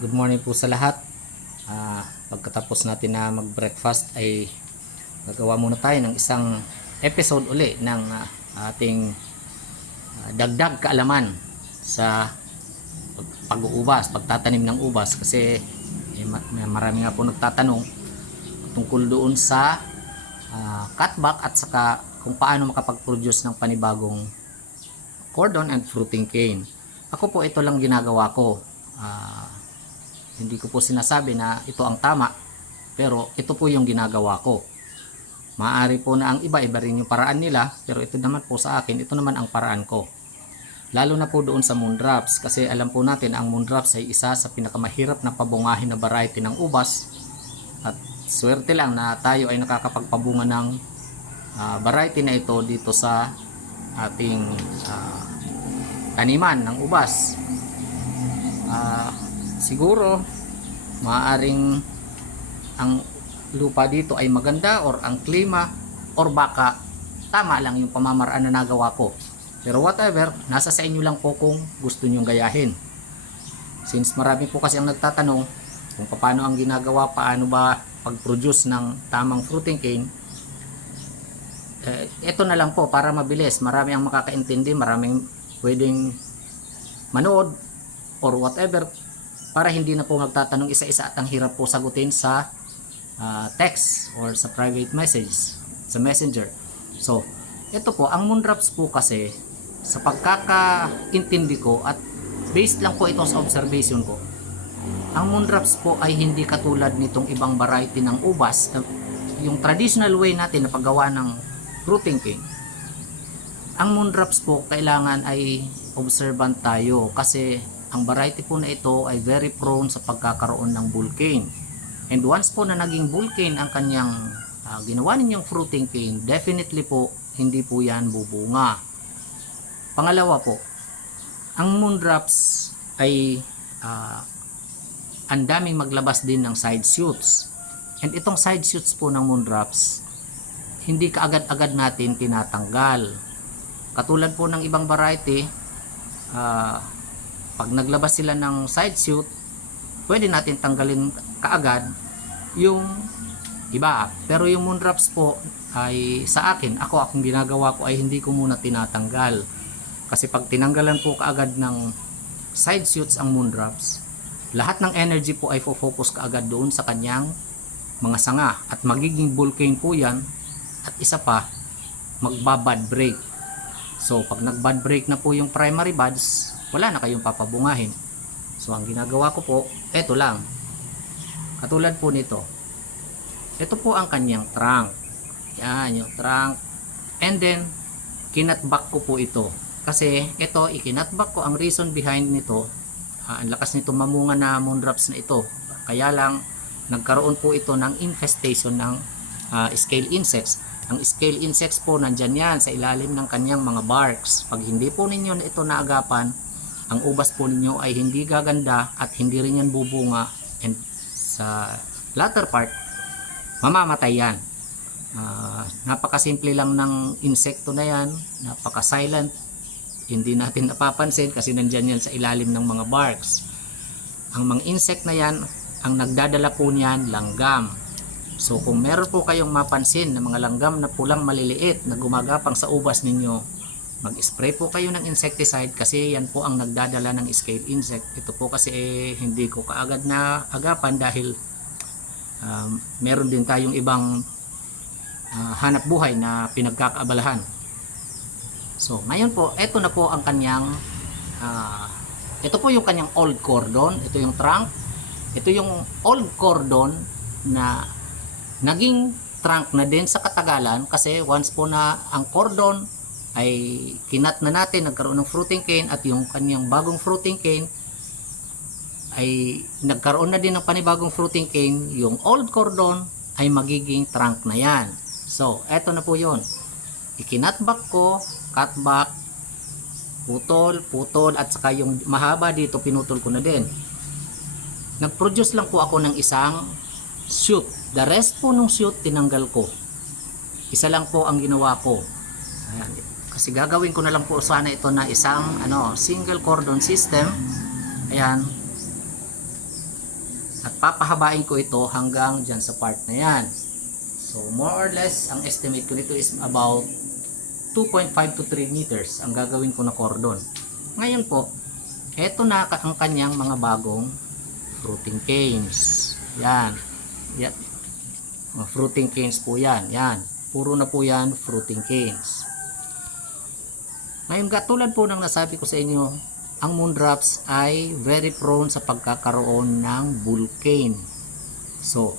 Good morning po sa lahat. Pagkatapos natin na mag-breakfast ay gagawa muna tayo ng isang episode uli ng ating dagdag kaalaman sa pag-uubas, pagtatanim ng ubas kasi marami nga po nagtatanong tungkol doon sa cutback at saka kung paano makapag-produce ng panibagong cordon and fruiting cane. Ako po ito lang ginagawa ko. Hindi ko po sinasabi na ito ang tama, pero ito po yung ginagawa ko. Maaari po na ang iba rin yung paraan nila, pero ito naman po sa akin, ito naman ang paraan ko. Lalo na po doon sa moondrops, kasi alam po natin ang moondrops ay isa sa pinakamahirap na pabungahin na variety ng ubas. At swerte lang na tayo ay nakakapagpabunga ng variety na ito dito sa ating taniman ng ubas. Siguro maaaring ang lupa dito ay maganda or ang klima or baka tama lang yung pamamaraan na nagawa ko, pero whatever, nasa sa inyo lang po kung gusto nyong gayahin. Since marami po kasi ang nagtatanong kung paano ang ginagawa, paano ba pag-produce ng tamang fruiting cane, ito na lang po para mabilis. Marami ang makakaintindi, maraming pwedeng manood or whatever, para hindi na po magtatanong isa-isa at ang hirap po sagutin sa text or sa private message sa messenger. So ito po, ang moondrops po kasi sa pagkakaintindi ko at based lang po ito sa observation ko, ang moondrops po ay hindi katulad nitong ibang variety ng ubas na yung traditional way natin na paggawa ng fruiting cane. Ang moondrops po kailangan ay observant tayo kasi ang variety po na ito ay very prone sa pagkakaroon ng bull cane. And once po na naging bull cane ang kanyang ginawa ninyong fruiting cane, definitely po hindi po yan bubunga. Pangalawa po, ang moondrops ay ang daming maglabas din ng side shoots. And itong side shoots po ng moondrops, hindi kaagad-agad natin tinatanggal. Katulad po ng ibang variety, pag naglabas sila ng side shoot, pwede natin tanggalin kaagad yung iba. Pero yung moondrops po ay sa akin, akong ginagawa ko ay hindi ko muna tinatanggal. Kasi pag tinanggalan po kaagad ng side shoots ang moondrops, lahat ng energy po ay focus kaagad doon sa kanyang mga sanga at magiging bull cane po yan. At isa pa, magbabad break. So pag nagbad break na po yung primary buds, wala na kayong papabungahin. So ang ginagawa ko po, eto lang. Katulad po nito. Ito po ang kanyang trunk. Yan, yung trunk. And then, kinatback ko po ito. Kasi ito, ikinatback ko. Ang reason behind nito, ang lakas nito mamunga na moondrops na ito. Kaya lang, nagkaroon po ito ng infestation ng scale insects. Ang scale insects po, nandyan yan sa ilalim ng kanyang mga barks. Pag hindi po ninyo ito naagapan, ang ubas po ninyo ay hindi gaganda at hindi rin yan bubunga, and sa latter part mamamatay yan. Napakasimple lang ng insekto na yan, napaka silent, hindi natin napapansin kasi nandyan yan sa ilalim ng mga barks. Ang mga insect na yan, ang nagdadala po niyan, langgam. So kung meron po kayong mapansin na mga langgam na pulang maliliit na gumagapang sa ubas ninyo, mag-spray po kayo ng insecticide kasi yan po ang nagdadala ng scale insect. Ito po kasi hindi ko kaagad na agapan dahil meron din tayong ibang hanap buhay na pinagkakaabalahan. So ngayon po, ito na po ang kanyang ito po yung kanyang old cordon. Ito yung trunk. Ito yung old cordon na naging trunk na din sa katagalan kasi once po na ang cordon ay kinat na natin, nagkaroon ng fruiting cane at yung kanyang bagong fruiting cane ay nagkaroon na din ng panibagong fruiting cane, yung old cordon ay magiging trunk na yan. So eto na po yun, ikinatback ko, cutback, putol at saka yung mahaba dito pinutol ko na din. Nag-produce lang po ako ng isang shoot, the rest po ng shoot tinanggal ko. Isa lang po ang ginawa ko. Ayan. Kasi gagawin ko na lang po sana ito na isang single cordon system. Ayan. At papahabain ko ito hanggang dyan sa part na yan. So more or less, ang estimate ko nito is about 2.5 to 3 meters ang gagawin ko na cordon. Ngayon po, eto na ang kanyang mga bagong fruiting canes. Yan. Yan. Mga fruiting canes po yan. Yan. Puro na po yan fruiting canes. Ngayon, katulad po ng nasabi ko sa inyo, ang moondrops ay very prone sa pagkakaroon ng bull cane. So,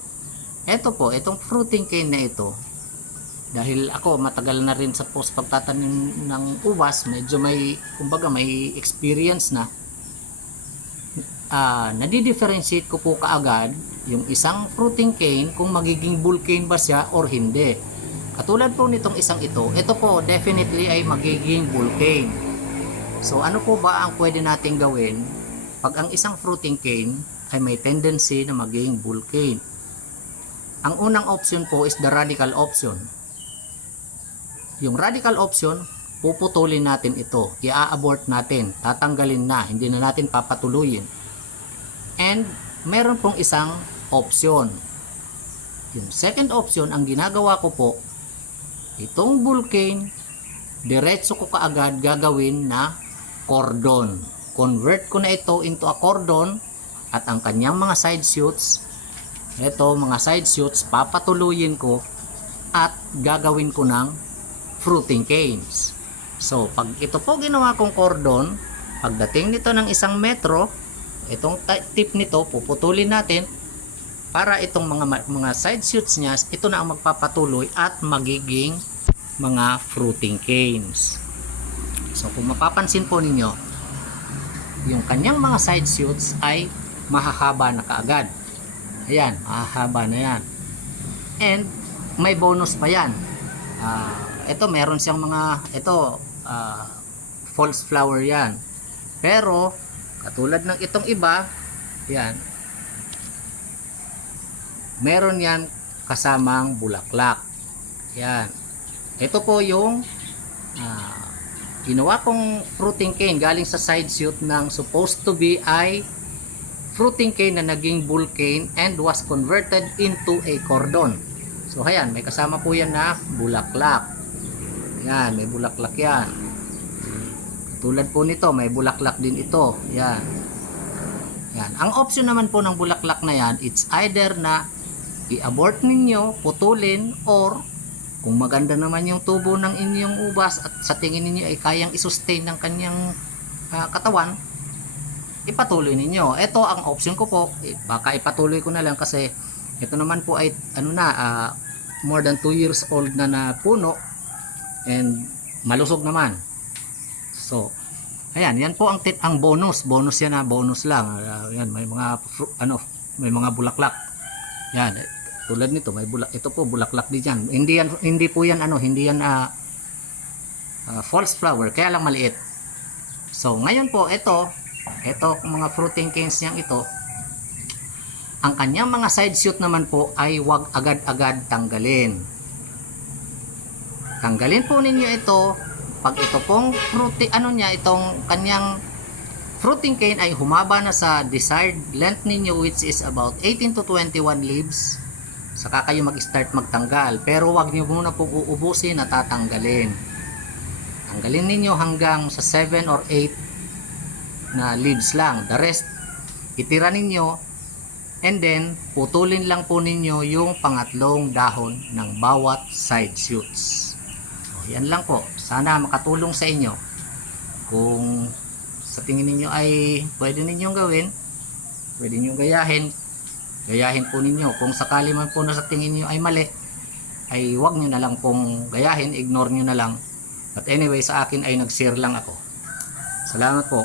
eto po, itong fruiting cane na ito, dahil ako matagal na rin sa post pagtatanim ng ubas, medyo may, kumbaga may experience na, nadi-differentiate ko po kaagad yung isang fruiting cane kung magiging bull cane ba siya or hindi. Katulad po nitong isang ito po definitely ay magiging bull cane. So ano po ba ang pwede nating gawin pag ang isang fruiting cane ay may tendency na maging bull cane? Ang unang option po is the radical option. Yung radical option, puputulin natin ito, i-abort natin, tatanggalin na, hindi na natin papatuloyin. And meron pong isang option. Yung second option, ang ginagawa ko po, itong bull cane, diretso ko kaagad gagawin na cordon. Convert ko na ito into a cordon at ang kanyang mga side shoots, ito mga side shoots, papatuloyin ko at gagawin ko ng fruiting canes. So, pag ito po ginawa kong cordon, pagdating nito ng 1 metro, itong tip nito, puputulin natin para itong mga side shoots niya, ito na ang magpapatuloy at magiging mga fruiting canes. So, kung mapapansin po ninyo, yung kanyang mga side shoots ay mahahaba na kaagad. Ayan, mahahaba na yan. And, may bonus pa yan. Ito meron siyang mga false flower yan, pero katulad ng itong iba yan, meron yan kasamang bulaklak. Yan, ito po yung ginawa kong fruiting cane galing sa side shoot ng supposed to be ay fruiting cane na naging bull cane and was converted into a cordon. So ayan, may kasama po yan na bulaklak. Yan, may bulaklak yan. Tulad po nito, may bulaklak din ito. Yan. Yan. Ang option naman po ng bulaklak na yan, it's either na i-abort ninyo, putulin, or kung maganda naman yung tubo ng inyong ubas at sa tingin ninyo ay kayang isustain ng kanyang katawan, ipatuloy ninyo. Ito ang option ko po. Baka ipatuloy ko na lang kasi ito naman po ay more than 2 years old na puno. And malusog naman. So, ayan, yan po ang bonus. Bonus yan bonus lang. Yan, may mga may mga bulaklak. Yan, tulad nito, ito po bulaklak din yan. Hindi po yan hindi yan false flower, kaya lang maliit. So, ngayon po ito mga fruiting canes niyang ito, ang kanyang mga side shoot naman po ay wag agad-agad tanggalin. Tanggalin po ninyo ito pag ito pong itong kanyang fruiting cane ay humaba na sa desired length ninyo, which is about 18 to 21 leaves. Saka kayo mag-start magtanggal, pero wag niyo muna pong uubusin at tatanggalin. Tanggalin ninyo hanggang sa 7 or 8 na leaves lang. The rest itira ninyo, and then putulin lang po ninyo yung pangatlong dahon ng bawat side shoots. Yan lang po. Sana makatulong sa inyo. Kung sa tingin ninyo ay pwede ninyong gawin, pwede ninyong gayahin po ninyo. Kung sakali man po na sa tingin niyo ay mali, ay huwag nyo na lang pong gayahin, ignore nyo na lang. But anyway, sa akin ay nag-share lang ako. Salamat po.